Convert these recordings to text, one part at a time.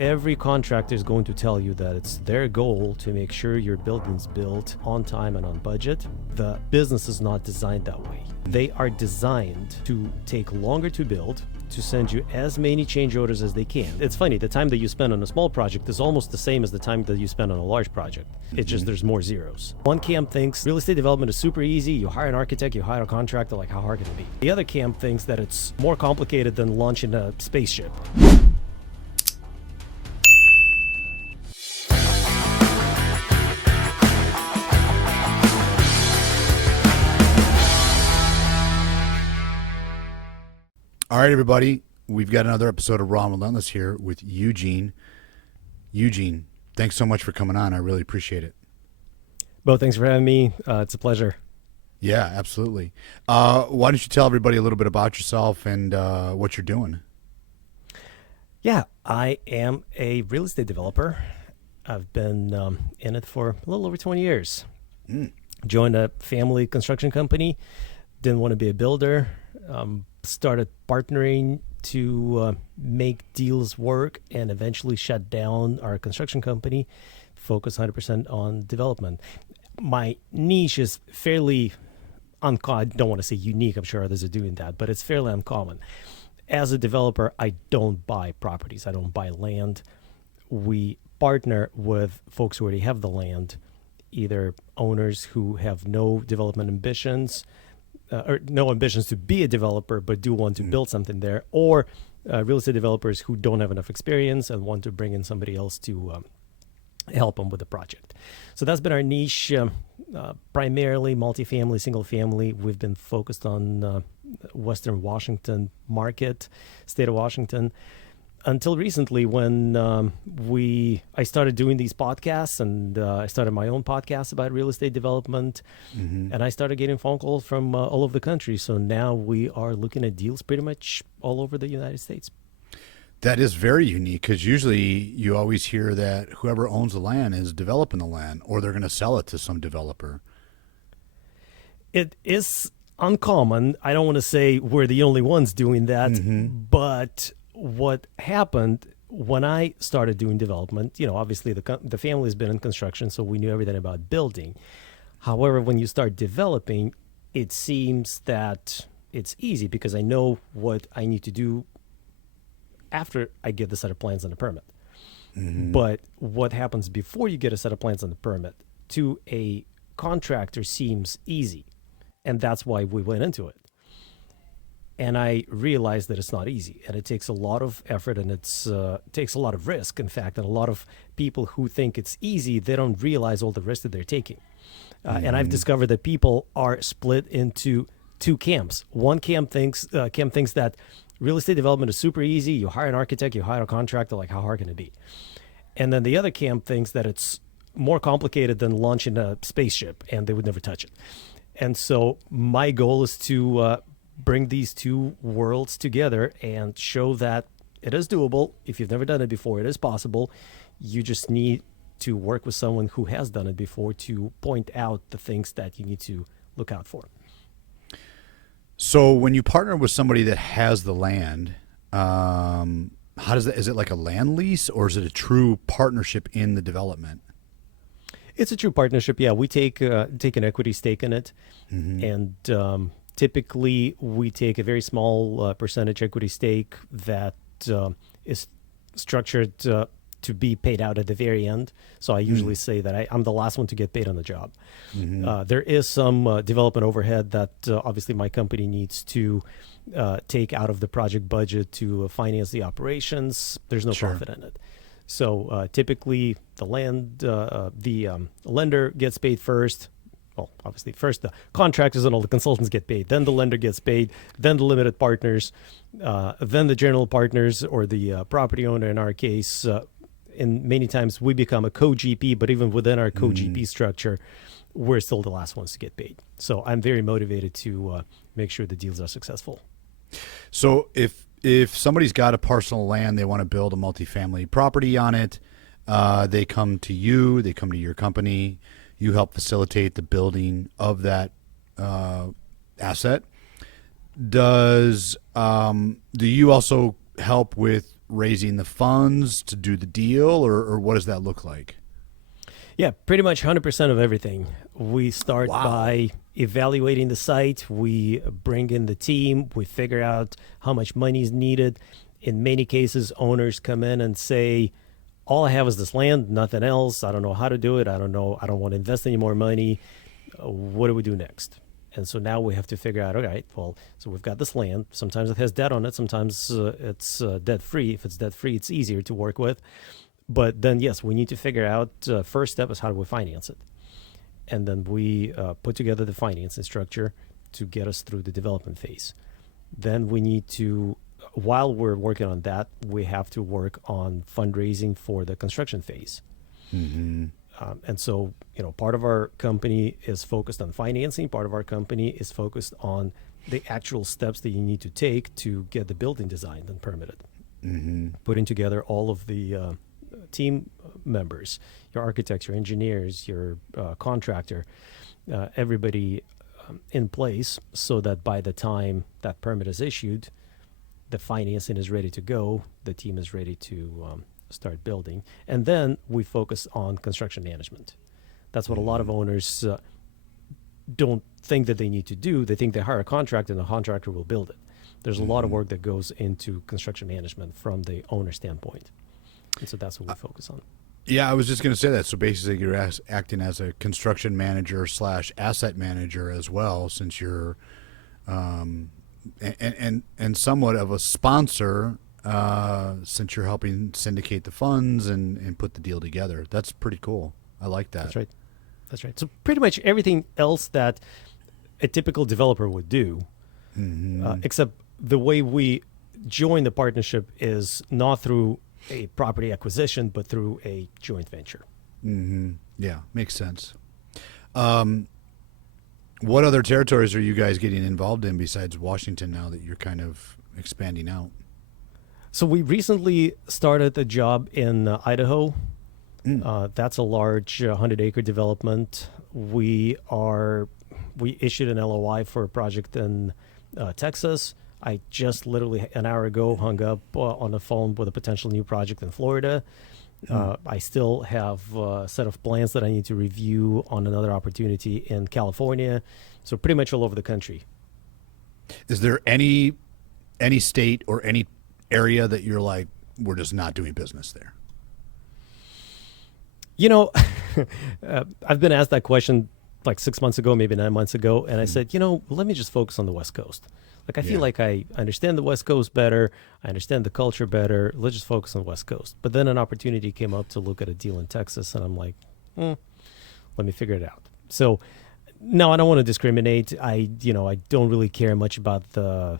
Every contractor is going to tell you that it's their goal to make sure your building's built on time and on budget. The business is not designed that way. They are designed to take longer to build, to send you as many change orders as they can. It's funny, the time that you spend on a small project is almost the same as the time that you spend on a large project. It's just there's more zeros. One camp thinks real estate development is super easy. You hire an architect, you hire a contractor, like how hard can it be? The other camp thinks that it's more complicated than launching a spaceship. All right, everybody. We've got another episode of Raw and Relentless here with Eugene. Eugene, thanks so much for coming on. I really appreciate it. Bo, thanks for having me. It's a pleasure. Yeah, absolutely. Why don't you tell everybody a little bit about yourself and what you're doing? Yeah, I am a real estate developer. I've been in it for a little over 20 years. Joined a family construction company. Didn't want to be a builder. Started partnering to make deals work, and eventually shut down our construction company, focus 100% on development. My niche is fairly uncommon. I don't want to say unique. I'm sure others are doing that, but it's fairly uncommon. As a developer, I don't buy properties. I don't buy land. We partner with folks who already have the land, either owners who have no development ambitions, or no ambitions to be a developer, but do want to build something there, or real estate developers who don't have enough experience and want to bring in somebody else to help them with the project. So that's been our niche, primarily multifamily, single family. We've been focused on Western Washington market, state of Washington, until recently when I started doing these podcasts, and I started my own podcast about real estate development, and I started getting phone calls from all over the country. So now we are looking at deals pretty much all over the United States. That is very unique, because usually you always hear that whoever owns the land is developing the land, or they're going to sell it to some developer. It is uncommon. I don't want to say we're the only ones doing that, but what happened when I started doing development, obviously the family has been in construction, so we knew everything about building. However, when you start developing, it seems that it's easy because I know what I need to do after I get the set of plans and the permit. But what happens before you get a set of plans and the permit to a contractor seems easy. And that's why we went into it. And I realized that it's not easy, and it takes a lot of effort, and it takes a lot of risk, in fact. And a lot of people who think it's easy, they don't realize all the risk that they're taking. And I've discovered that people are split into two camps. One camp thinks that real estate development is super easy. You hire an architect, you hire a contractor, like how hard can it be? And then the other camp thinks that it's more complicated than launching a spaceship, and they would never touch it. And so my goal is to bring these two worlds together and show that it is doable. If you've never done it before, it is possible. You just need to work with someone who has done it before to point out the things that you need to look out for. So when you partner with somebody that has the land, how does that, is it like a land lease, or is it a true partnership in the development? It's a true partnership. Yeah, we take an equity stake in it, and typically we take a very small percentage equity stake that is structured to be paid out at the very end. So I usually say that I'm the last one to get paid on the job. There is some development overhead that obviously my company needs to take out of the project budget to finance the operations. There's no profit in it. So typically the lender gets paid first. Well, obviously first the contractors and all the consultants get paid, then the lender gets paid, then the limited partners, then the general partners, or the property owner in our case. And many times we become a co-GP, but even within our co-GP structure, we're still the last ones to get paid. So I'm very motivated to make sure the deals are successful. So if somebody's got a parcel of land, they want to build a multifamily property on it, they come to you, they come to your company, you help facilitate the building of that asset. Do you also help with raising the funds to do the deal, or what does that look like? Yeah, pretty much 100% of everything. We start Wow. by evaluating the site. We bring in the team. We figure out how much money is needed. In many cases, owners come in and say, all I have is this land, nothing else. I don't know how to do it. I don't know. I don't want to invest any more money. What do we do next? And so now we have to figure out, all right, well, so we've got this land. Sometimes it has debt on it. Sometimes it's debt-free. If it's debt-free, it's easier to work with. But then, yes, we need to figure out, first step is how do we finance it? And then we put together the financing structure to get us through the development phase. Then we need to, while we're working on that, we have to work on fundraising for the construction phase. Mm-hmm. And so, part of our company is focused on financing. Part of our company is focused on the actual steps that you need to take to get the building designed and permitted. Mm-hmm. Putting together all of the team members, your architects, your engineers, your contractor, everybody in place so that by the time that permit is issued, the financing is ready to go, the team is ready to start building. And then we focus on construction management. That's what a lot of owners don't think that they need to do. They think they hire a contractor and the contractor will build it. There's a lot of work that goes into construction management from the owner standpoint. And so that's what we focus on. Yeah, I was just going to say that. So basically, you're acting as a construction manager / asset manager as well, since you're and somewhat of a sponsor, since you're helping syndicate the funds and put the deal together. That's pretty cool. I like that. That's right. That's right. So pretty much everything else that a typical developer would do, except the way we join the partnership is not through a property acquisition, but through a joint venture. Mm-hmm. Yeah, makes sense. What other territories are you guys getting involved in besides Washington now that you're kind of expanding out? So we recently started a job in Idaho. That's a large 100-acre development. We issued an LOI for a project in Texas. I just literally an hour ago hung up on the phone with a potential new project in Florida. I still have a set of plans that I need to review on another opportunity in California. So pretty much all over the country. Is there any state or any area that you're like, we're just not doing business there? I've been asked that question like 6 months ago, maybe 9 months ago. And I said, let me just focus on the West Coast. Like, I feel like I understand the West Coast better. I understand the culture better. Let's just focus on the West Coast. But then an opportunity came up to look at a deal in Texas. And I'm like, let me figure it out. So no, I don't want to discriminate. I don't really care much about the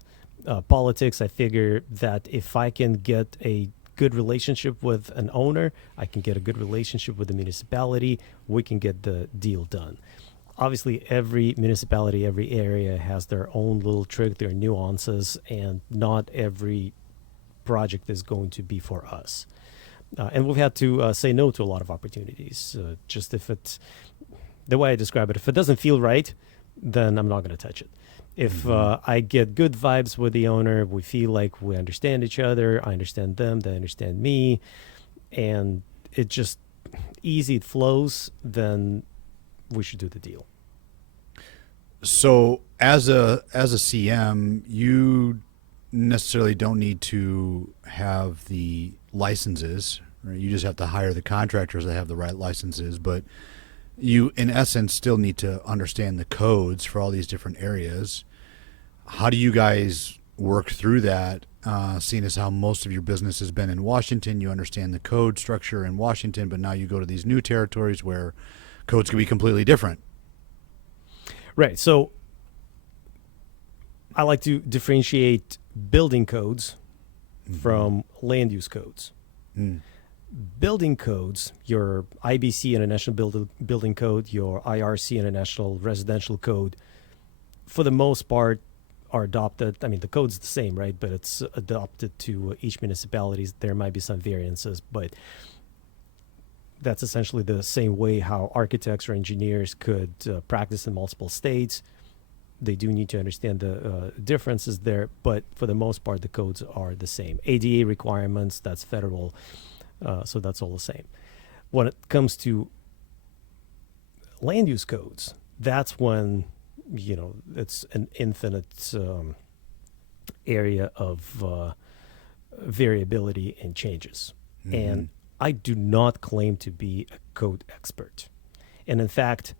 politics. I figure that if I can get a good relationship with an owner, I can get a good relationship with the municipality, we can get the deal done. Obviously, every municipality, every area has their own little trick, their nuances, and not every project is going to be for us. And we've had to say no to a lot of opportunities. Just if it's, the way I describe it, if it doesn't feel right, then I'm not going to touch it. If I get good vibes with the owner, we feel like we understand each other, I understand them, they understand me, and it just easy, it flows, then we should do the deal. So as a CM, you necessarily don't need to have the licenses, right? You just have to hire the contractors that have the right licenses, but you, in essence, still need to understand the codes for all these different areas. How do you guys work through that, seeing as how most of your business has been in Washington? You understand the code structure in Washington, but now you go to these new territories where codes can be completely different. Right. So I like to differentiate building codes from land use codes. Building codes, your IBC International Building Code, your IRC International Residential Code, for the most part are adopted. I mean, the code's the same, right? But it's adopted to each municipality. There might be some variances, but that's essentially the same way how architects or engineers could practice in multiple states. they do need to understand the differences there, but for the most part, the codes are the same. ADA requirements, that's federal, so that's all the same. When it comes to land use codes, that's when, it's an infinite area of variability and changes. And I do not claim to be a code expert. And in fact,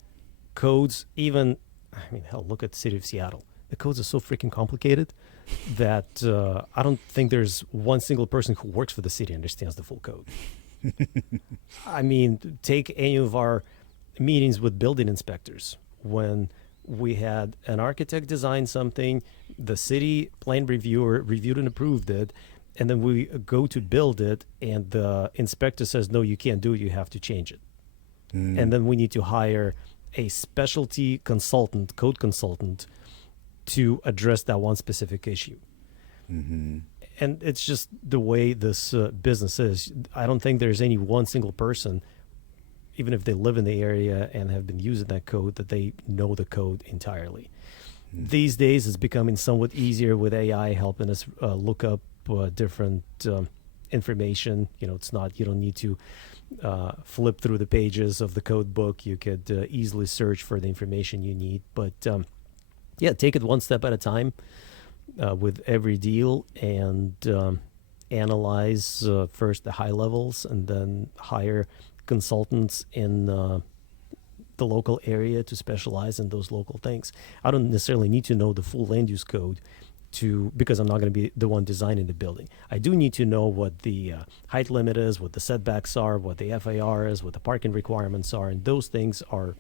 codes, hell, look at the city of Seattle. The codes are so freaking complicated that I don't think there's one single person who works for the city understands the full code. Take any of our meetings with building inspectors. When we had an architect design something, the city plan reviewer reviewed and approved it, and then we go to build it, and the inspector says, no, you can't do it, you have to change it. And then we need to hire a specialty consultant, code consultant, to address that one specific issue. And it's just the way this business is. I don't think there's any one single person, even if they live in the area and have been using that code, that they know the code entirely. These days, it's becoming somewhat easier with AI helping us look up different information. It's not, you don't need to flip through the pages of the code book. You could easily search for the information you need. But take it one step at a time with every deal, and analyze first the high levels, and then hire consultants in the local area to specialize in those local things. I don't necessarily need to know the full land use code because I'm not going to be the one designing the building. I do need to know what the height limit is, what the setbacks are, what the FAR is, what the parking requirements are, and those things are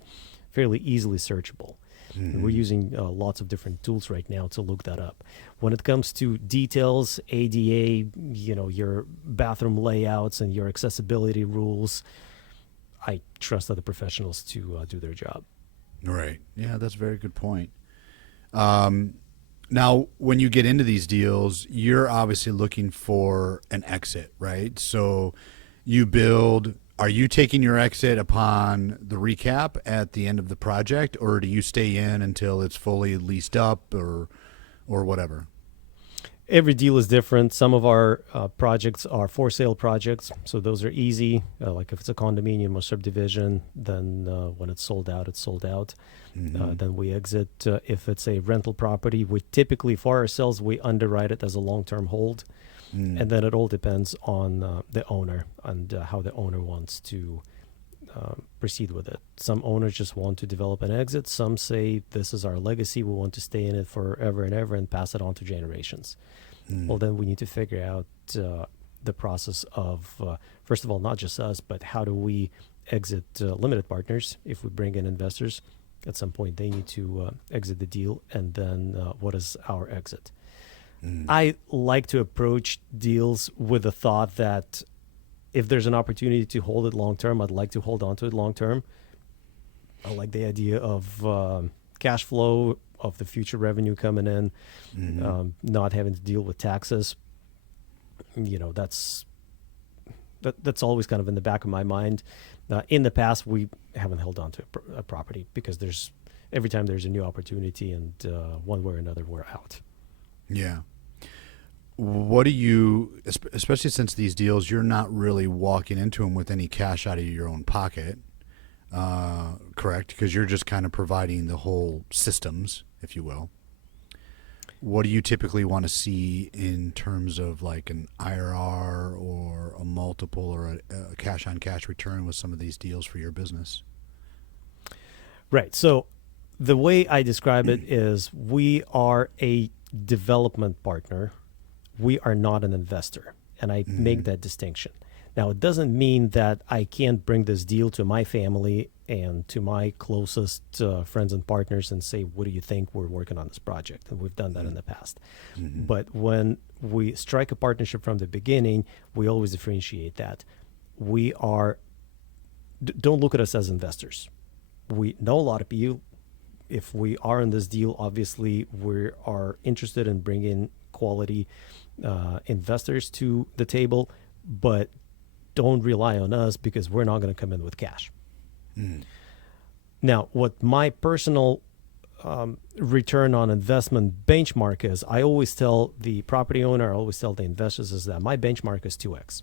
fairly easily searchable. And we're using lots of different tools right now to look that up. When it comes to details, ADA, your bathroom layouts and your accessibility rules, I trust other professionals to do their job. Right. Yeah, that's a very good point. Now, when you get into these deals, you're obviously looking for an exit, right? So you build. Are you taking your exit upon the recap at the end of the project, or do you stay in until it's fully leased up or whatever? Every deal is different. Some of our projects are for sale projects, so those are easy. Like if it's a condominium or subdivision, then when it's sold out, it's sold out. Then we exit. If it's a rental property, we typically, for ourselves, we underwrite it as a long-term hold. And then it all depends on the owner and how the owner wants to proceed with it. Some owners just want to develop an exit. Some say, this is our legacy. We want to stay in it forever and ever and pass it on to generations. Well, then we need to figure out the process of, first of all, not just us, but how do we exit limited partners? If we bring in investors, at some point they need to exit the deal. And then what is our exit? I like to approach deals with the thought that if there's an opportunity to hold it long term, I'd like to hold on to it long term. I like the idea of cash flow, of the future revenue coming in, not having to deal with taxes. That's always kind of in the back of my mind. In the past, we haven't held on to a property because every time there's a new opportunity, and one way or another, we're out. Yeah. What do you, especially since these deals, you're not really walking into them with any cash out of your own pocket, correct? Because you're just kind of providing the whole systems, if you will. What do you typically want to see in terms of like an IRR or a multiple or a cash-on-cash return with some of these deals for your business? Right. So the way I describe it is we are a development partner. We are not an investor, and I make that distinction. Now, it doesn't mean that I can't bring this deal to my family and to my closest friends and partners and say, what do you think? We're working on this project, and we've done that in the past. But when we strike a partnership from the beginning, we always differentiate that. We are, don't look at us as investors. We know a lot of you. If we are in this deal, obviously we are interested in bringing quality investors to the table, but don't rely on us because we're not going to come in with cash. Now, what my personal return on investment benchmark is, I always tell the property owner, I always tell the investors, is that my benchmark is 2x.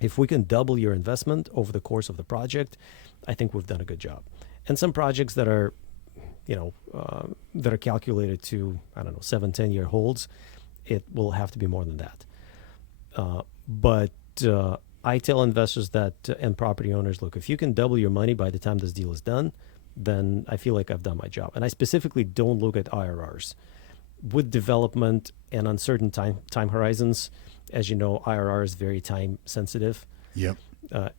If we can double your investment over the course of the project, I think we've done a good job. And some projects that are, that are calculated to, I don't know, 7-10 year holds, it will have to be more than that. But I tell investors that, and property owners, look, if you can double your money by the time this deal is done, then I feel like I've done my job. And I specifically don't look at IRRs. With development and uncertain time horizons, as you know, IRR is very time sensitive. Yep.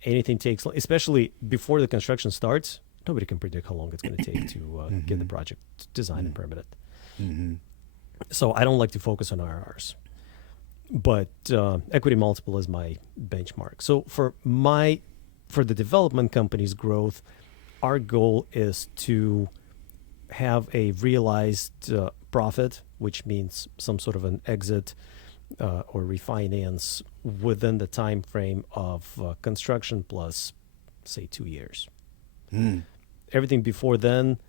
Anything takes, especially before the construction starts, nobody can predict how long it's going to take to get the project designed and permitted. So I don't like to focus on IRRs. But equity multiple is my benchmark. So for the development company's growth, our goal is to have a realized profit, which means some sort of an exit or refinance within the time frame of construction plus, say, 2 years. Everything before then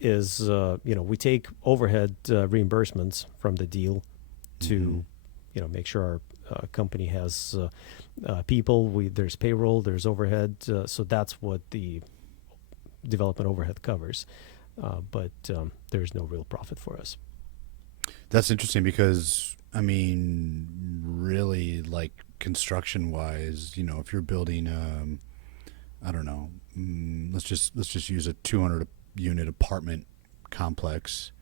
is, we take overhead reimbursements from the deal to, make sure our company has people. There's payroll, there's overhead. So that's what the development overhead covers. But there's no real profit for us. That's interesting because, really, like construction-wise, if you're building, I don't know, let's just use a 200-unit apartment complex.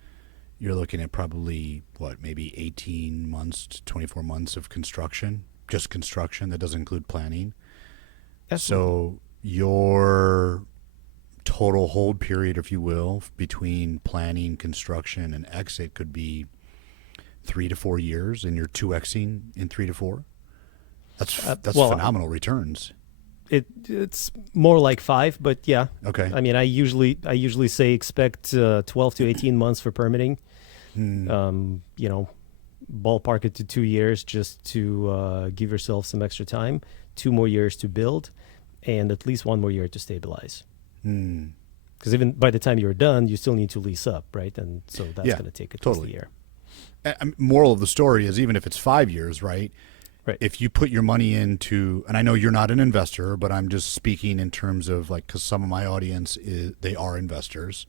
You're looking at probably, maybe 18 months to 24 months of construction, just construction. That doesn't include planning. So your total hold period, if you will, between planning, construction, and exit could be 3 to 4 years, and you're 2xing in 3 to 4. That's phenomenal returns. It's more like 5, but yeah. Okay. I usually say expect 12 to 18 months for permitting. Ballpark it to 2 years just to give yourself some extra time. 2 more years to build, and at least 1 more year to stabilize. Because even by the time you're done, you still need to lease up, right? And so that's going to take at least a year. Moral of the story is, even if it's 5 years, right? Right. If you put your money into, and I know you're not an investor, but I'm just speaking in terms of because some of my audience they are investors.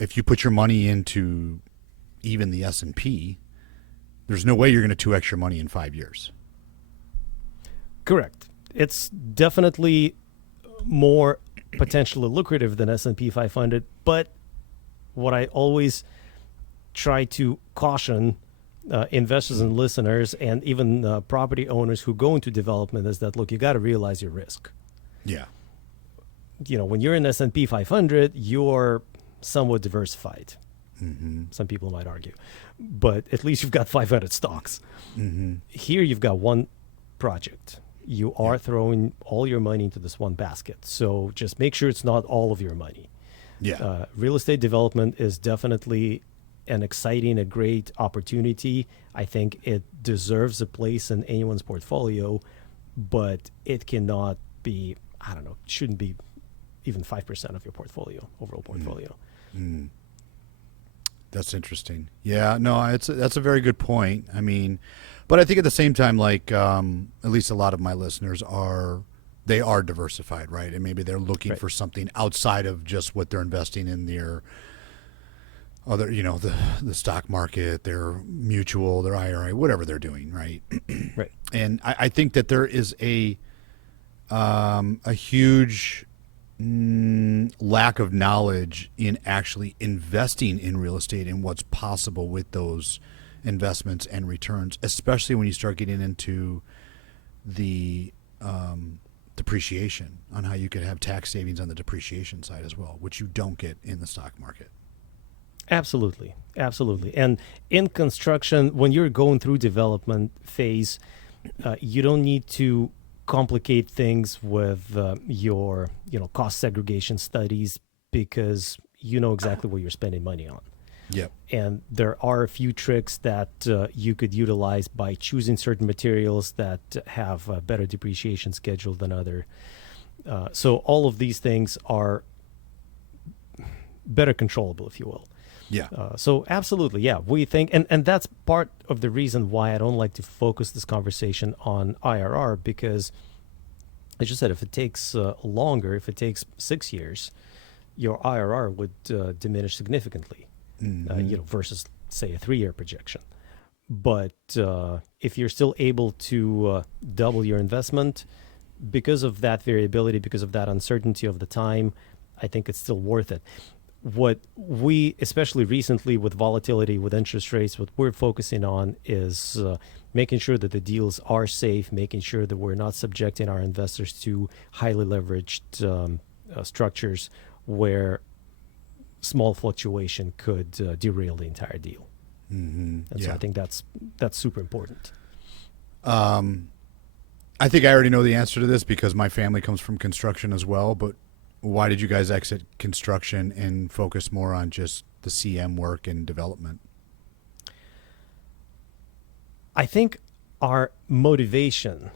If you put your money into even the S&P, there's no way you're going to 2x your money in 5 years. Correct. It's definitely more potentially lucrative than S&P 500, but what I always try to caution investors and listeners and even property owners who go into development is that, look, you got to realize your risk. Yeah. When you're in S&P 500, you're somewhat diversified. Some people might argue, but at least you've got 500 stocks. Here you've got one project. You are throwing all your money into this one basket. So just make sure it's not all of your money. Yeah. Real estate development is definitely an exciting, a great opportunity. I think it deserves a place in anyone's portfolio, but it cannot be, shouldn't be even 5% of your overall portfolio. That's interesting. Yeah, no, that's a very good point. But I think at the same time, at least a lot of my listeners are diversified, right? And maybe they're looking for something outside of just what they're investing in their other, the stock market, their mutual, their IRA, whatever they're doing, right? Right. And I think that there is a huge lack of knowledge in actually investing in real estate and what's possible with those investments and returns, especially when you start getting into the depreciation, on how you could have tax savings on the depreciation side as well, which you don't get in the stock market. Absolutely. And in construction, when you're going through development phase, you don't need to complicate things with your cost segregation studies, because you know exactly what you're spending money on. Yep. And there are a few tricks that you could utilize by choosing certain materials that have a better depreciation schedule than other. So all of these things are better controllable, if you will. Yeah. So absolutely, yeah, we think, and that's part of the reason why I don't like to focus this conversation on IRR, because, as you said, if it takes longer, if it takes 6 years, your IRR would diminish significantly, versus say a 3-year projection. But if you're still able to double your investment because of that variability, because of that uncertainty of the time, I think it's still worth it. What we, especially recently with volatility, with interest rates, what we're focusing on is making sure that the deals are safe, making sure that we're not subjecting our investors to highly leveraged structures where small fluctuation could derail the entire deal. And so I think that's super important. I think I already know the answer to this because my family comes from construction as well, but why did you guys exit construction and focus more on just the CM work and development? I think our motivation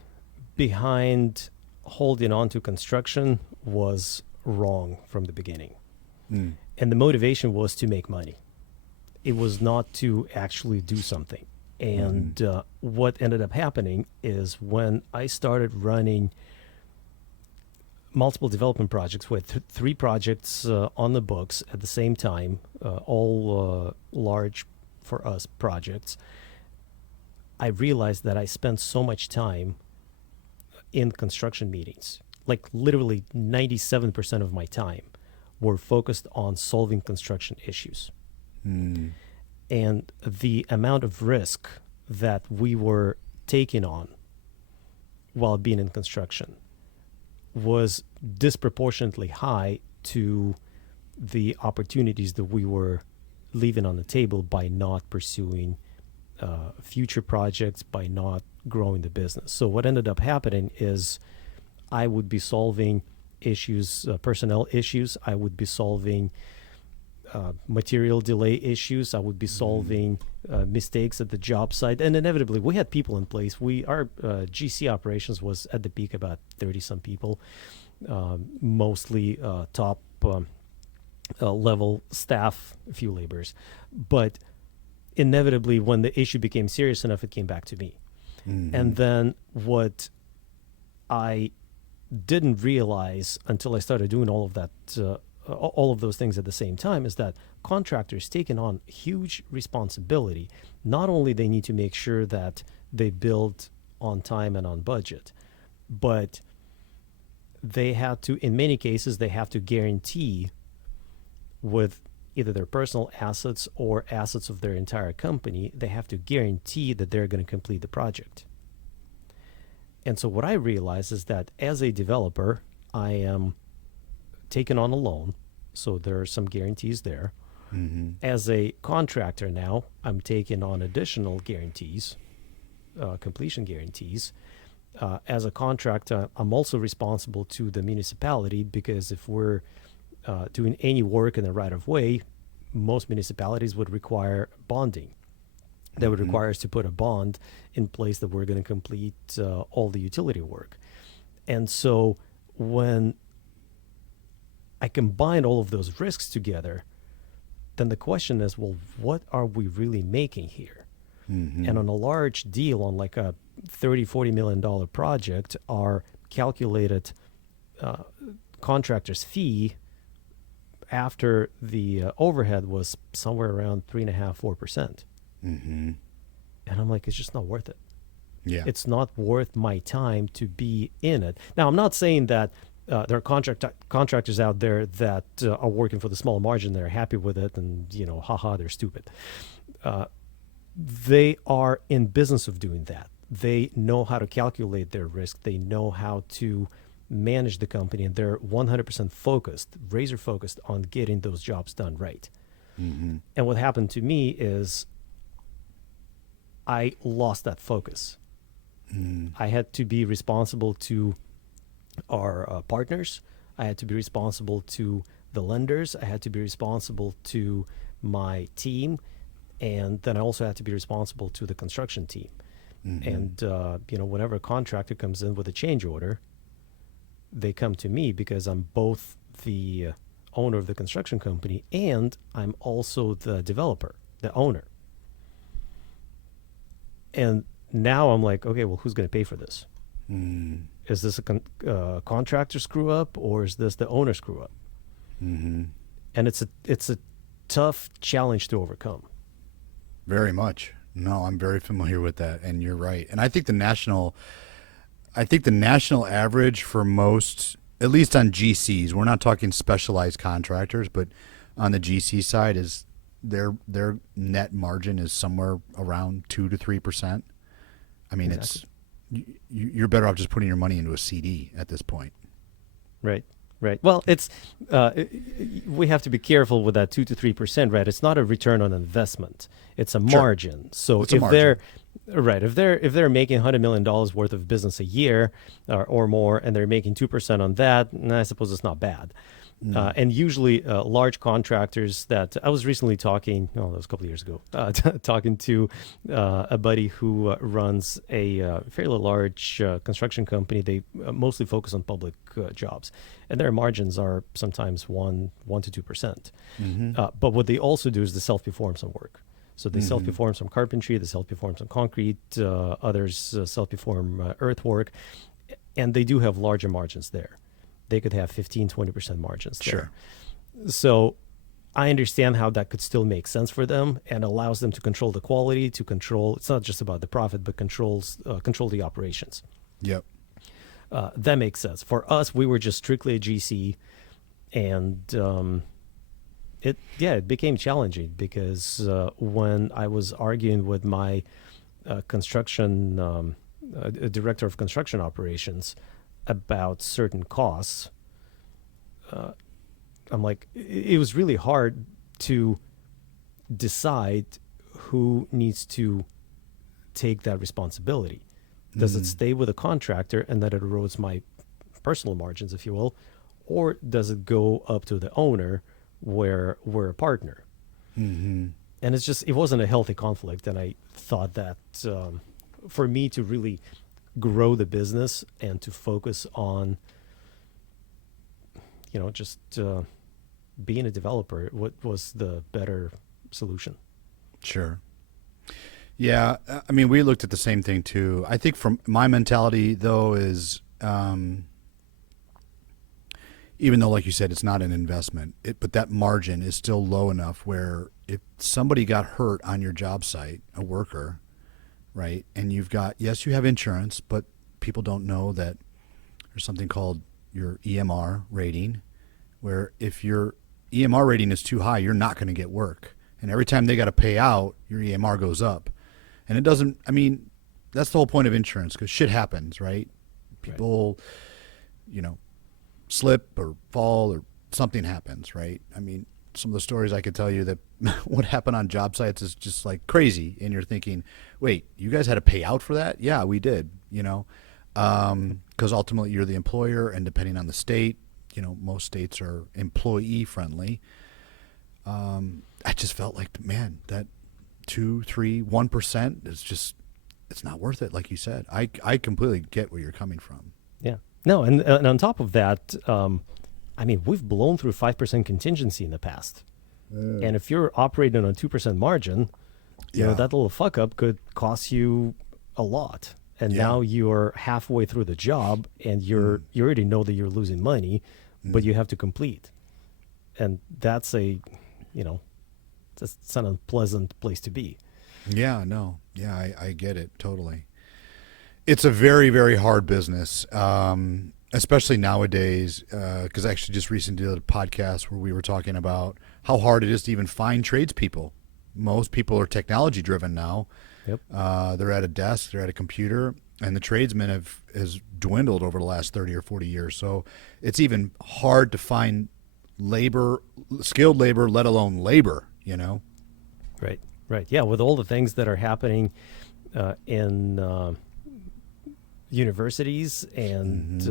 behind holding on to construction was wrong from the beginning. And the motivation was to make money. It was not to actually do something. And what ended up happening is when I started running multiple development projects with 3 projects on the books at the same time, all large for us projects, I realized that I spent so much time in construction meetings. Like literally 97% of my time were focused on solving construction issues. And the amount of risk that we were taking on while being in construction was disproportionately high to the opportunities that we were leaving on the table by not pursuing future projects, by not growing the business. So what ended up happening is I would be solving issues, personnel issues. I would be solving material delay issues. I would be solving mistakes at the job site, and inevitably we had people in place. Our GC operations was at the peak about 30 some people, mostly top level staff, a few laborers. But inevitably, when the issue became serious enough, it came back to me. And then what I didn't realize until I started doing all of that, all of those things at the same time, is that contractors taking on huge responsibility. Not only they need to make sure that they build on time and on budget, but they have to, in many cases, they have to guarantee with either their personal assets or assets of their entire company, they have to guarantee that they're going to complete the project. And so what I realized is that as a developer, I am taken on a loan, so there are some guarantees there. As a contractor now, I'm taking on additional guarantees, completion guarantees. As a contractor, I'm also responsible to the municipality, because if we're doing any work in the right-of-way, most municipalities would require bonding. That would require us to put a bond in place that we're going to complete all the utility work. And so when I combine all of those risks together, then the question is, well, what are we really making here? And on a large deal, on like a $30-40 million project, our calculated contractor's fee after the overhead was somewhere around 3.5-4%. And I'm like, it's just not worth it. Yeah. It's not worth my time to be in it. Now, I'm not saying that there are contractors out there that are working for the small margin. They're happy with it, and haha, they're stupid. They are in business of doing that. They know how to calculate their risk. They know how to manage the company, and they're 100% focused, razor focused on getting those jobs done right. And what happened to me is I lost that focus. I had to be responsible to our partners. I had to be responsible to the lenders. I had to be responsible to my team. And then I also had to be responsible to the construction team. And, whenever a contractor comes in with a change order, they come to me because I'm both the owner of the construction company, and I'm also the developer, the owner. And now I'm like, okay, well, who's going to pay for this? Is this a contractor screw up, or is this the owner screw up? And it's a tough challenge to overcome. Very much. No, I'm very familiar with that, and you're right. And I think the national average for most, at least on GCs, we're not talking specialized contractors, but on the GC side, is their net margin is somewhere around 2 to 3%. I mean, Exactly. you're better off just putting your money into a CD at this point. Right. Right. Well, it's we have to be careful with that 2 to 3%. Right. It's not a return on investment. It's a Sure. margin. So It's a if margin. they're making $100 million worth of business a year or more, and they're making 2% on that, I suppose it's not bad. And usually large contractors that I was recently talking, that was a couple of years ago, talking to a buddy who runs a fairly large construction company. They mostly focus on public jobs, and their margins are sometimes 1 to 2%. But what they also do is they self-perform some work. So they self-perform some carpentry, they self-perform some concrete, others self-perform earthwork, and they do have larger margins there. They could have 15, 20% margins there. Sure. So I understand how that could still make sense for them and allows them to control the quality, to control, it's not just about the profit, but control the operations. Yep. That makes sense. For us, we were just strictly a GC, and it became challenging because when I was arguing with my construction director of construction operations about certain costs, I'm like, it was really hard to decide who needs to take that responsibility. Does it stay with a contractor and that it erodes my personal margins, if you will, or does it go up to the owner where we're a partner? And it wasn't a healthy conflict. And I thought that for me to really grow the business and to focus on, just being a developer, what was the better solution? Sure. Yeah, I mean, we looked at the same thing too. I think from my mentality though is, even though, like you said, it's not an investment, but that margin is still low enough where if somebody got hurt on your job site, a worker, right, and you have insurance, but people don't know that there's something called your EMR rating, where if your EMR rating is too high, you're not going to get work. And every time they got to pay out, your EMR goes up. And it doesn't, I mean, that's the whole point of insurance, because shit happens, right? People, slip or fall or something happens, right? I mean, some of the stories I could tell you that what happened on job sites is just like crazy. And you're thinking, wait, you guys had to pay out for that? Yeah, we did, because ultimately you're the employer, and depending on the state, most states are employee friendly. I just felt like, man, that 2, 3, 1% is just, it's not worth it. Like you said, I completely get where you're coming from. Yeah. No, and on top of that, I mean, we've blown through 5% contingency in the past. And if you're operating on a 2% margin, that little fuck up could cost you a lot. And now you're halfway through the job, and you already know that you're losing money, but you have to complete. And that's it's an unpleasant place to be. Yeah, no. Yeah, I get it totally. It's a very, very hard business, especially nowadays, because I actually just recently did a podcast where we were talking about how hard it is to even find tradespeople. Most people are technology driven now. Yep. They're at a desk, they're at a computer, and the tradesmen has dwindled over the last 30 or 40 years. So it's even hard to find skilled labor, let alone labor, Right. Yeah, with all the things that are happening in universities and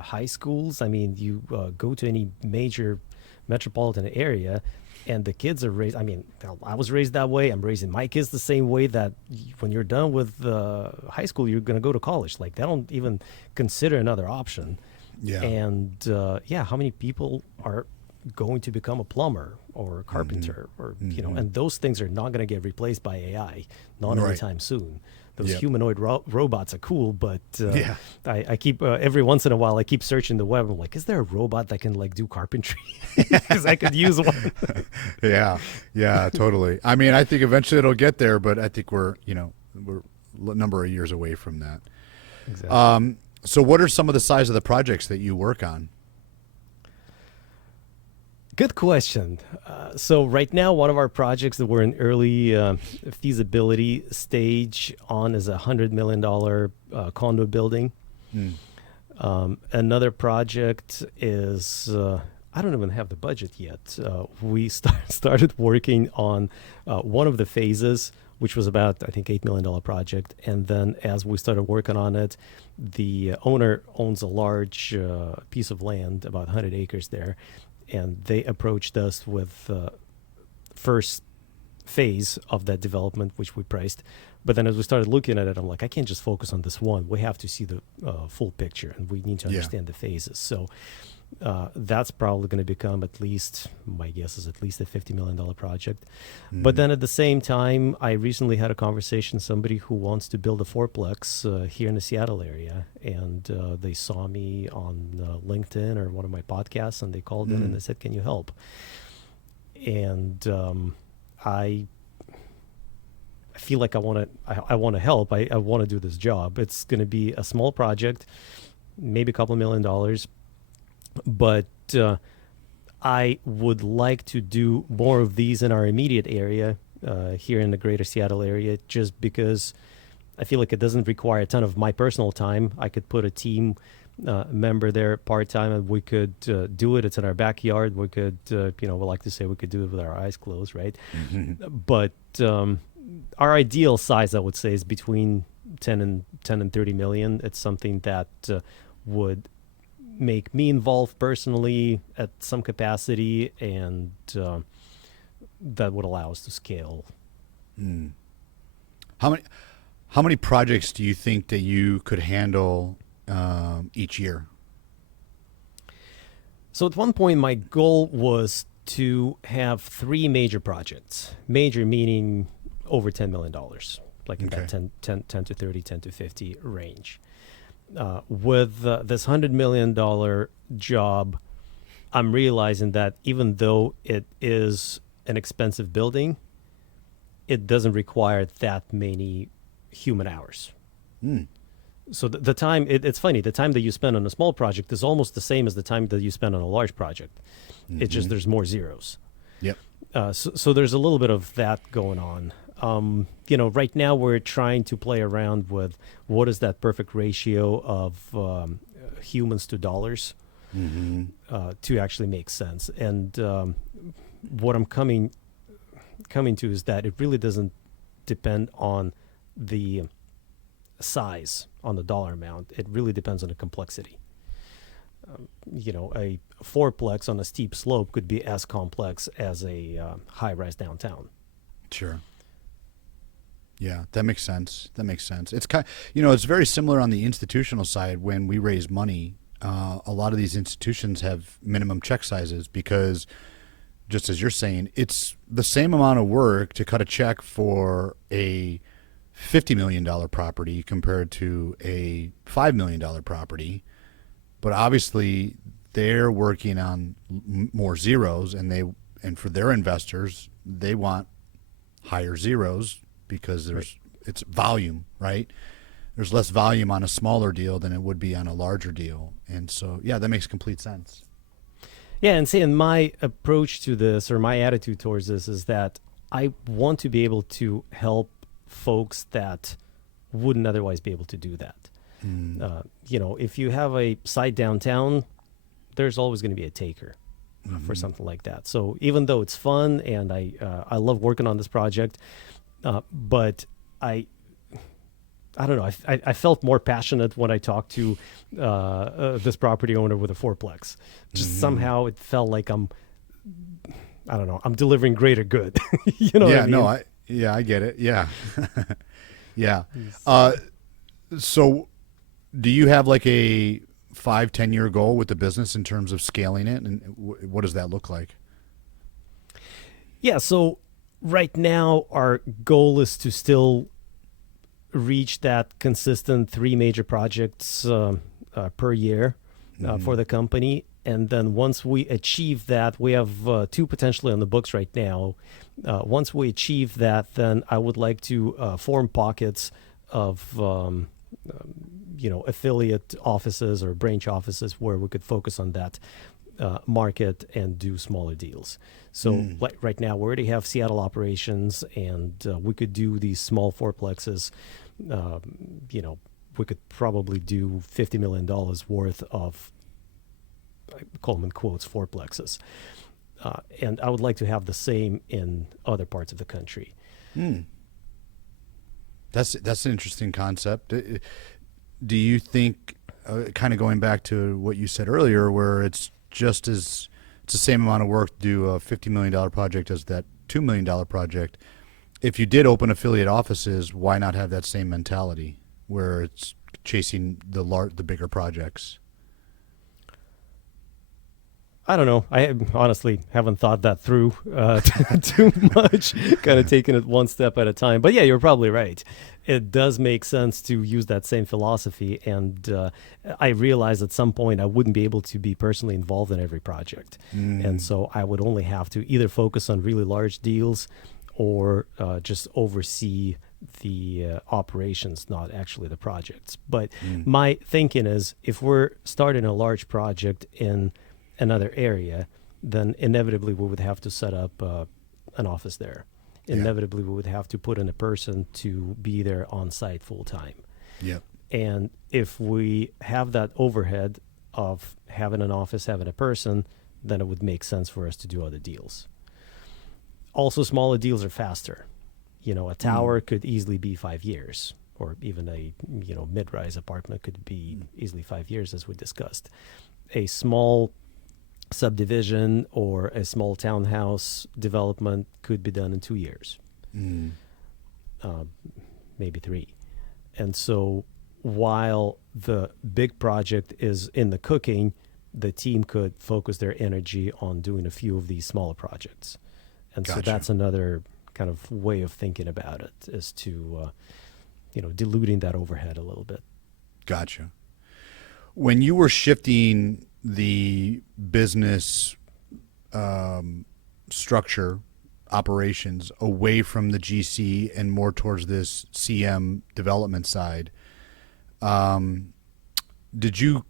high schools. I mean, you go to any major metropolitan area, and the kids are raised. I mean, I was raised that way. I'm raising my kids the same way that when you're done with high school, you're going to go to college. Like, they don't even consider another option. Yeah. And how many people are going to become a plumber or a carpenter, or and those things are not going to get replaced by AI, not Right. anytime soon. Those Yep. humanoid robots are cool, but Yeah. I keep every once in a while I keep searching the web. I'm like, is there a robot that can like do carpentry? Because I could use one. Yeah, totally. I mean, I think eventually it'll get there, but I think we're a number of years away from that. Exactly. So what are some of the size of the projects that you work on? Good question. So right now, one of our projects that we're in early feasibility stage on is $100 million condo building. Another project is I don't even have the budget yet. We started working on one of the phases, which was about I think $8 million project, and then as we started working on it, the owner owns a large piece of land, about 100 acres there, and they approached us with first phase of that development, which we priced. But then as we started looking at it, I'm like, I can't just focus on this one. We have to see the full picture, and we need to understand the phases. So that's probably going to become at least, my guess is at least a $50 million project. But then at the same time, I recently had a conversation with somebody who wants to build a fourplex here in the Seattle area. And they saw me on LinkedIn or one of my podcasts, and they called in and they said, can you help? And I feel like I want to help. I want to do this job. It's going to be a small project, maybe a couple $1 million, but I would like to do more of these in our immediate area here in the greater Seattle area, just because I feel like it doesn't require a ton of my personal time. I could put a team member there part-time, and we could do it. It's in our backyard. We could, we like to say we could do it with our eyes closed, right? But our ideal size, I would say, is between 10 and 30 million. It's something that would make me involved personally at some capacity, and that would allow us to scale. How many projects do you think that you could handle each year? So at one point, my goal was to have 3 major projects. Major meaning over $10 million, like in that 10 to 30, 10 to 50 range. With this $100 million job, I'm realizing that even though it is an expensive building, it doesn't require that many human hours. So the time, it's funny, the time that you spend on a small project is almost the same as the time that you spend on a large project. It's just there's more zeros. Yep. So there's a little bit of that going on. Right now we're trying to play around with what is that perfect ratio of humans to dollars to actually make sense. And what I'm coming to is that it really doesn't depend on the size, on the dollar amount. It really depends on the complexity. A fourplex on a steep slope could be as complex as a high-rise downtown. Sure. Yeah, that makes sense. It's it's very similar on the institutional side. When we raise money, a lot of these institutions have minimum check sizes because, just as you're saying, it's the same amount of work to cut a check for a $50 million property compared to a $5 million property. But obviously, they're working on more zeros, and for their investors, they want higher zeros because it's volume, right? There's less volume on a smaller deal than it would be on a larger deal. And so, yeah, that makes complete sense. Yeah, and saying my approach to this, or my attitude towards this, is that I want to be able to help folks that wouldn't otherwise be able to do that. If you have a site downtown, there's always going to be a taker for something like that. So even though it's fun and I love working on this project, but I don't know. I felt more passionate when I talked to this property owner with a fourplex. Just somehow it felt like I'm delivering greater good. You know what I mean? I get it. Yeah. Yeah. So do you have like a 5-10 year goal with the business in terms of scaling it, and what does that look like? Yeah, so right now our goal is to still reach that consistent 3 major projects per year for the company. And then once we achieve that, we have 2 potentially on the books right now. Once we achieve that, then I would like to form pockets of affiliate offices or branch offices where we could focus on that market and do smaller deals. So like right now, we already have Seattle operations, and we could do these small fourplexes. We could probably do $50 million worth of, I call them in quotes, fourplexes. And I would like to have the same in other parts of the country. That's an interesting concept. Do you think, kind of going back to what you said earlier, where it's the same amount of work to do a $50 million project as that $2 million project? If you did open affiliate offices, why not have that same mentality where it's chasing the bigger projects? I don't know. I honestly haven't thought that through too much, kind of taking it one step at a time. But yeah, you're probably right. It does make sense to use that same philosophy. And I realized at some point I wouldn't be able to be personally involved in every project. And so I would only have to either focus on really large deals or just oversee the operations, not actually the projects. But my thinking is, if we're starting a large project in another area, then inevitably we would have to set up an office there. Inevitably we would have to put in a person to be there on site full time. Yep. And if we have that overhead of having an office, having a person, then it would make sense for us to do other deals. Also, smaller deals are faster. A tower could easily be 5 years, or even a mid-rise apartment could be easily 5 years, as we discussed. A small subdivision or a small townhouse development could be done in 2 years, maybe 3. And so while the big project is in the cooking, the team could focus their energy on doing a few of these smaller projects. And Gotcha. So that's another kind of way of thinking about it, is to diluting that overhead a little bit. Gotcha. When you were shifting the business structure, operations, away from the GC and more towards this CM development side, did you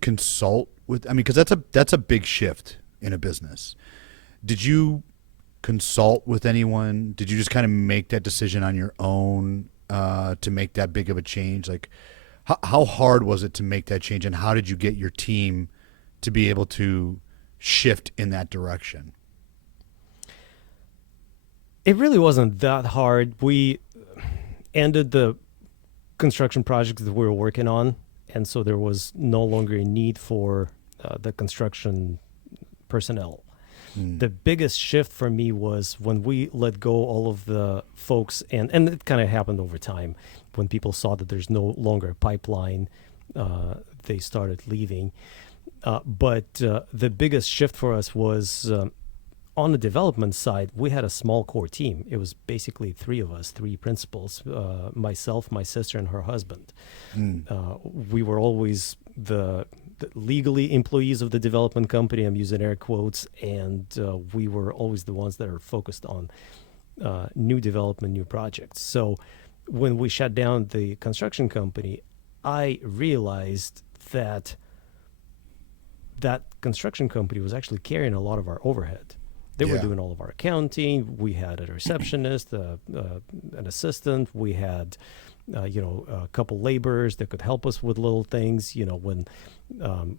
consult with? I mean, because that's a big shift in a business. Did you consult with anyone? Did you just kind of make that decision on your own to make that big of a change? Like, how hard was it to make that change, and how did you get your team to be able to shift in that direction? It really wasn't that hard. We ended the construction projects that we were working on, and so there was no longer a need for the construction personnel. The biggest shift for me was when we let go all of the folks, and it kind of happened over time. When people saw that there's no longer a pipeline, they started leaving. But the biggest shift for us was on the development side. We had a small core team. It was basically 3 of us, 3 principals, myself, my sister, and her husband. We were always the legally employees of the development company. I'm using air quotes, and we were always the ones that are focused on new development, new projects. So when we shut down the construction company, I realized that construction company was actually carrying a lot of our overhead. They were doing all of our accounting. We had a receptionist, an assistant. We had a couple laborers that could help us with little things. When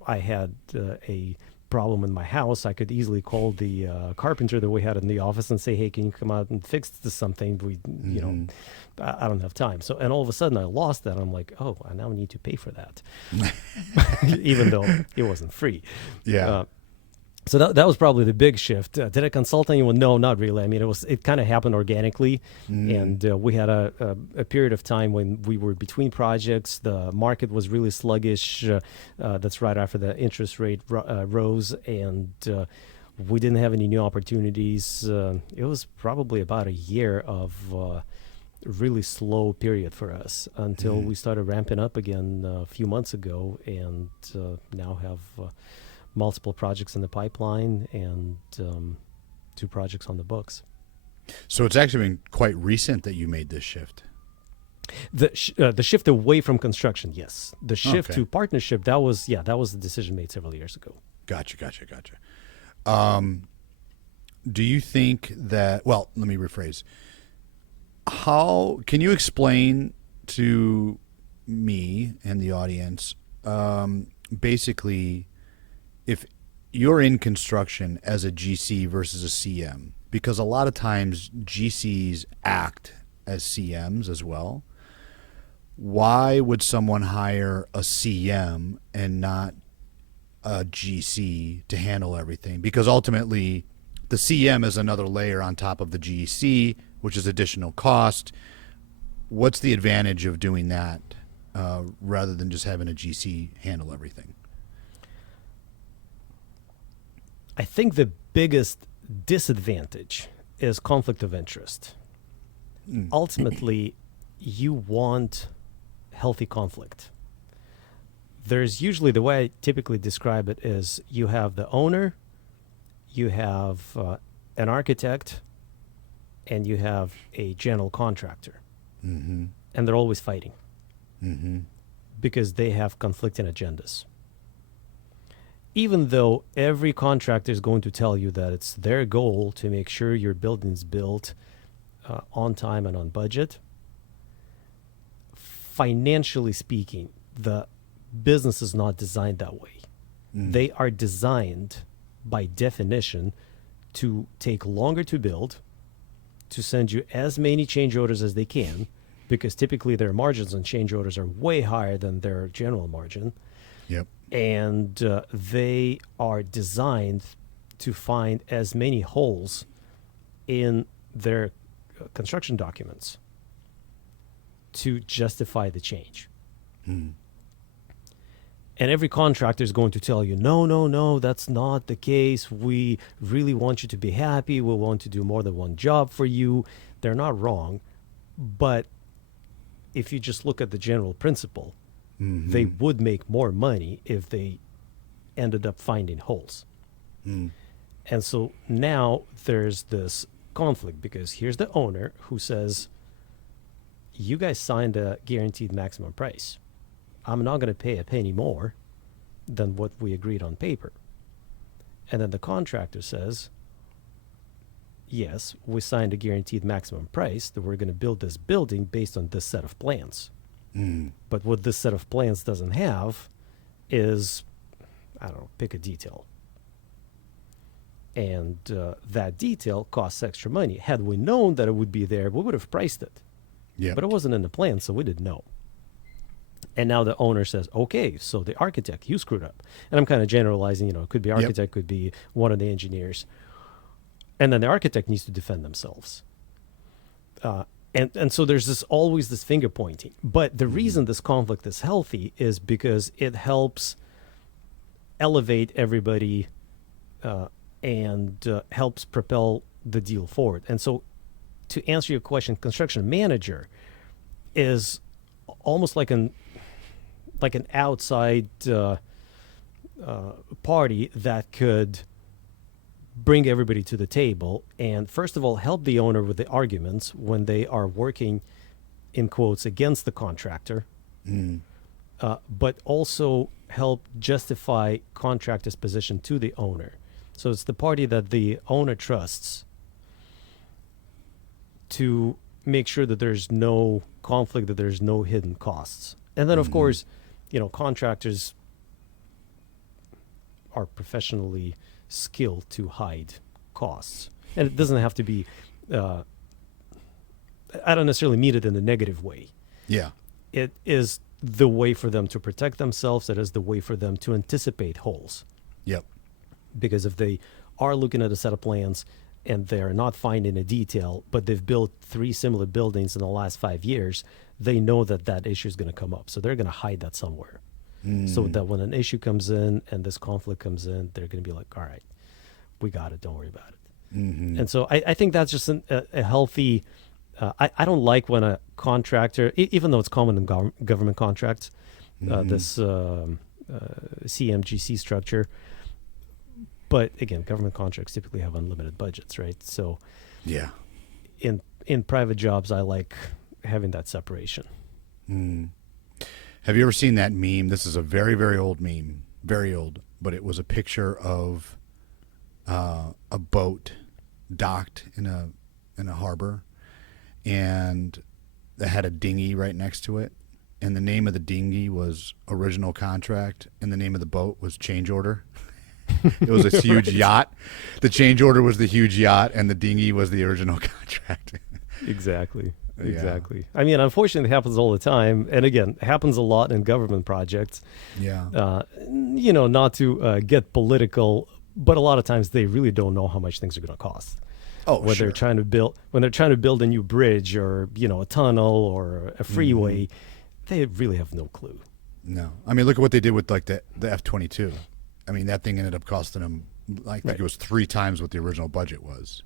I had a problem in my house, I could easily call the carpenter that we had in the office and say, "Hey, can you come out and fix something?" I don't have time. So, and all of a sudden I lost that. I'm like, oh, I now need to pay for that, even though it wasn't free. So that was probably the big shift. Did I consult anyone? No, not really. I mean, it kind of happened organically, and we had a period of time when we were between projects. The market was really sluggish. That's right after the interest rate rose, and we didn't have any new opportunities. It was probably about a year of really slow period for us until we started ramping up again a few months ago, and now have multiple projects in the pipeline and 2 projects on the books. So it's actually been quite recent that you made this shift. The shift away from construction, yes. The shift Okay. to partnership, that was the decision made several years ago. Gotcha. Do you think that, well, let me rephrase. How can you explain to me and the audience, basically, if you're in construction as a GC versus a CM, because a lot of times GCs act as CMs as well. Why would someone hire a CM and not a GC to handle everything? Because ultimately, the CM is another layer on top of the GC, which is additional cost. What's the advantage of doing that rather than just having a GC handle everything? I think the biggest disadvantage is conflict of interest. Ultimately, you want healthy conflict. There's usually, the way I typically describe it is, you have the owner, you have an architect, and you have a general contractor. And they're always fighting because they have conflicting agendas. Even though every contractor is going to tell you that it's their goal to make sure your building's built on time and on budget, financially speaking, the business is not designed that way. They are designed by definition to take longer to build, to send you as many change orders as they can, because typically their margins on change orders are way higher than their general margin. Yep. And they are designed to find as many holes in their construction documents to justify the change. And every contractor is going to tell you, no, that's not the case. We really want you to be happy. We want to do more than one job for you. They're not wrong. But if you just look at the general principle, they would make more money if they ended up finding holes. And so now there's this conflict, because here's the owner who says, you guys signed a guaranteed maximum price. I'm not going to pay a penny more than what we agreed on paper. And then the contractor says, yes, we signed a guaranteed maximum price that we're going to build this building based on this set of plans. But what this set of plans doesn't have is, I don't know, pick a detail. And that detail costs extra money. Had we known that it would be there, we would have priced it. Yeah. But it wasn't in the plan, so we didn't know. And now the owner says, okay, so the architect, you screwed up. And I'm kind of generalizing, it could be architect, could be one of the engineers. And then the architect needs to defend themselves. And so there's always this finger pointing. But the reason this conflict is healthy is because it helps elevate everybody and helps propel the deal forward. And so, to answer your question, construction manager is almost like an outside party that could bring everybody to the table and, first of all, help the owner with the arguments when they are working, in quotes, against the contractor, but also help justify contractor's position to the owner. So it's the party that the owner trusts to make sure that there's no conflict, that there's no hidden costs. And then, of course, contractors are professionally skilled to hide costs. And it doesn't have to be, I don't necessarily mean it in a negative way. Yeah. It is the way for them to protect themselves. It is the way for them to anticipate holes. Yep. Because if they are looking at a set of plans and they're not finding a detail, but they've built 3 similar buildings in the last 5 years, they know that that issue is going to come up. So they're going to hide that somewhere. So that when an issue comes in and this conflict comes in, they're going to be like, all right, we got it. Don't worry about it. And so I think that's just a healthy, I don't like when a contractor, even though it's common in government contracts, this CMGC structure, but again, government contracts typically have unlimited budgets, right? So Yeah. in private jobs, I like having that separation. Have you ever seen that meme? This is a very, very old meme, very old, but it was a picture of a boat docked in a harbor, and that had a dinghy right next to it, and the name of the dinghy was Original Contract, and the name of the boat was Change Order. It was a huge yacht. The change order was the huge yacht, and the dinghy was the original contract. Exactly. Yeah. Exactly. I mean, unfortunately, it happens all the time. And again, it happens a lot in government projects. Yeah. Not to get political, but a lot of times they really don't know how much things are going to cost. Oh, When sure. they're trying to build a new bridge or, a tunnel or a freeway, they really have no clue. No. I mean, look at what they did with like the F-22. I mean, that thing ended up costing them, I think it was 3 times what the original budget was.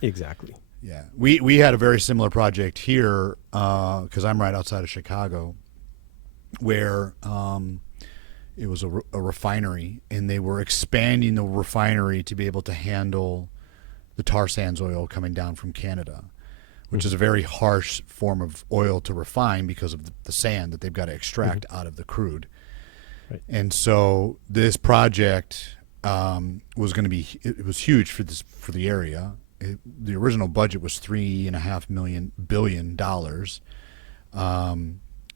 Exactly. Yeah, we had a very similar project here because I'm right outside of Chicago, where it was a refinery, and they were expanding the refinery to be able to handle the tar sands oil coming down from Canada, which is a very harsh form of oil to refine because of the sand that they've got to extract out of the crude. Right. And so this project was going to be, it was huge for the area. The original budget was $3.5 billion,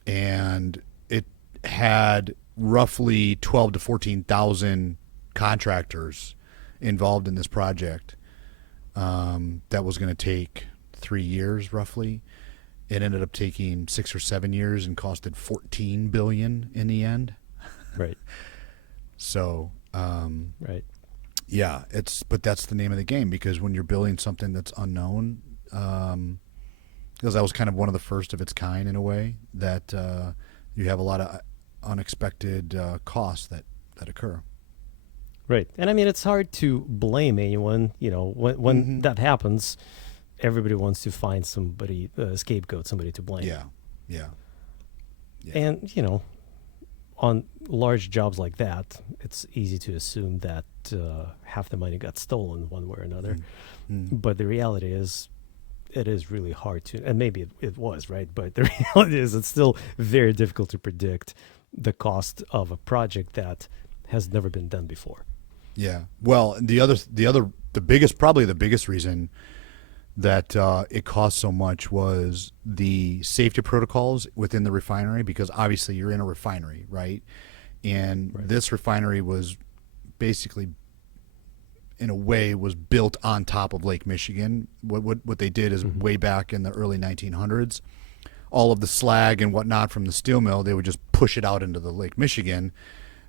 and it had roughly 12 to 14,000 contractors involved in this project. That was going to take 3 years roughly. It ended up taking 6 or 7 years and costed $14 billion in the end. Right. So, Right. yeah, but that's the name of the game, because when you're building something that's unknown, because that was kind of one of the first of its kind in a way, that you have a lot of unexpected costs that occur. Right. And I mean, it's hard to blame anyone. When that happens, everybody wants to find somebody, scapegoat, somebody to blame. Yeah, yeah. And, on large jobs like that, it's easy to assume that half the money got stolen one way or another. But the reality is, it is really hard to, and maybe it was, right? But the reality is, it's still very difficult to predict the cost of a project that has never been done before. Yeah. Well, the biggest reason that it cost so much was the safety protocols within the refinery, because obviously you're in a refinery, right? And this refinery was basically, in a way, was built on top of Lake Michigan. What they did is, way back in the early 1900s, all of the slag and whatnot from the steel mill, they would just push it out into the Lake Michigan,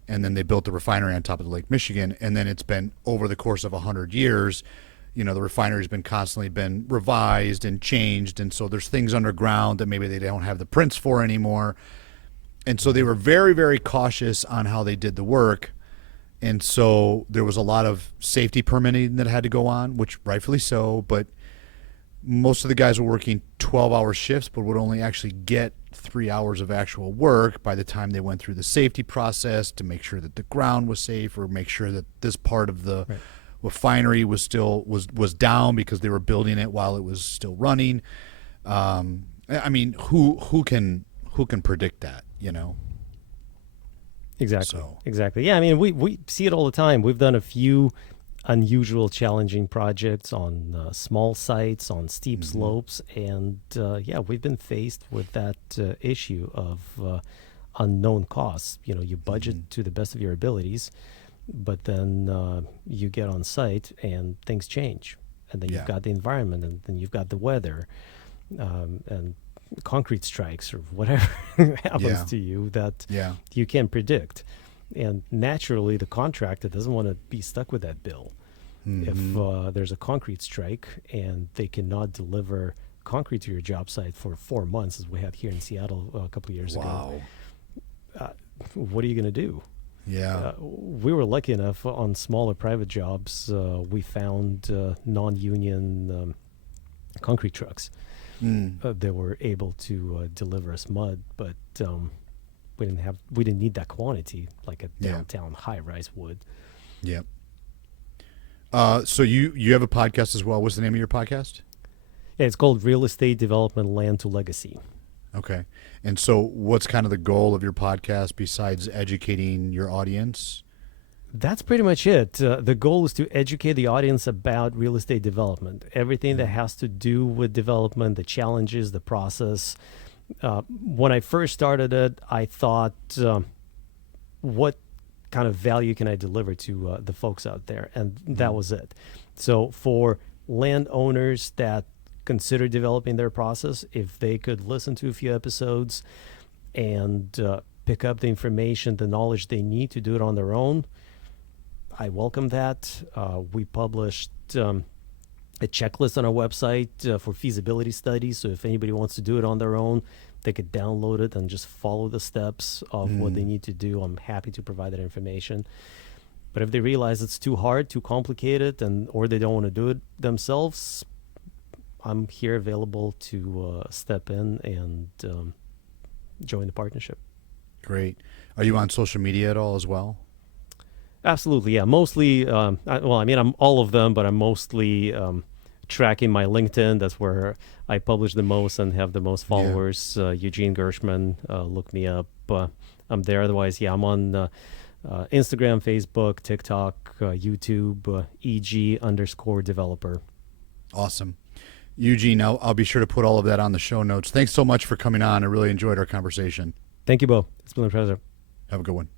and then they built the refinery on top of the Lake Michigan. And then it's been, over the course of 100 years, the refinery's been constantly revised and changed, and so there's things underground that maybe they don't have the prints for anymore. And so they were very, very cautious on how they did the work. And so there was a lot of safety permitting that had to go on, which rightfully so, but most of the guys were working 12-hour shifts, but would only actually get 3 hours of actual work by the time they went through the safety process to make sure that the ground was safe, or make sure that this part of the refinery was still was down because they were building it while it was still running. I mean, who can predict that, Exactly. So. Exactly. Yeah, I mean, we see it all the time. We've done a few unusual, challenging projects on small sites, on steep slopes, and we've been faced with that issue of unknown costs. You budget to the best of your abilities, but then you get on site and things change, and then you've got the environment, and then you've got the weather, and concrete strikes or whatever happens to you that you can't predict. And naturally, the contractor doesn't want to be stuck with that bill. If there's a concrete strike and they cannot deliver concrete to your job site for 4 months, as we had here in Seattle a couple of years ago, what are you going to do? Yeah. We were lucky enough on smaller private jobs. We found non-union concrete trucks that were able to deliver us mud, but we didn't need that quantity like a downtown high-rise would. Yep. So you have a podcast as well. What's the name of your podcast? Yeah, it's called Real Estate Development Land to Legacy. Okay. And so what's kind of the goal of your podcast besides educating your audience? That's pretty much it. The goal is to educate the audience about real estate development, everything that has to do with development, the challenges, the process. When I first started it, I thought, what kind of value can I deliver to the folks out there? And that was it. So for landowners that consider developing their process, if they could listen to a few episodes and pick up the information, the knowledge they need to do it on their own, I welcome that. We published a checklist on our website for feasibility studies. So if anybody wants to do it on their own, they could download it and just follow the steps of what they need to do. I'm happy to provide that information. But if they realize it's too hard, too complicated, or they don't want to do it themselves, I'm here available to step in and join the partnership. Great. Are you on social media at all as well? Absolutely, yeah. Mostly, I'm all of them, but I'm mostly tracking my LinkedIn. That's where I publish the most and have the most followers. Eugene Gershman, look me up. I'm there. Otherwise, I'm on Instagram, Facebook, TikTok, YouTube, EG_developer. Awesome. Eugene, I'll be sure to put all of that on the show notes. Thanks so much for coming on. I really enjoyed our conversation. Thank you, Bo. It's been a pleasure. Have a good one.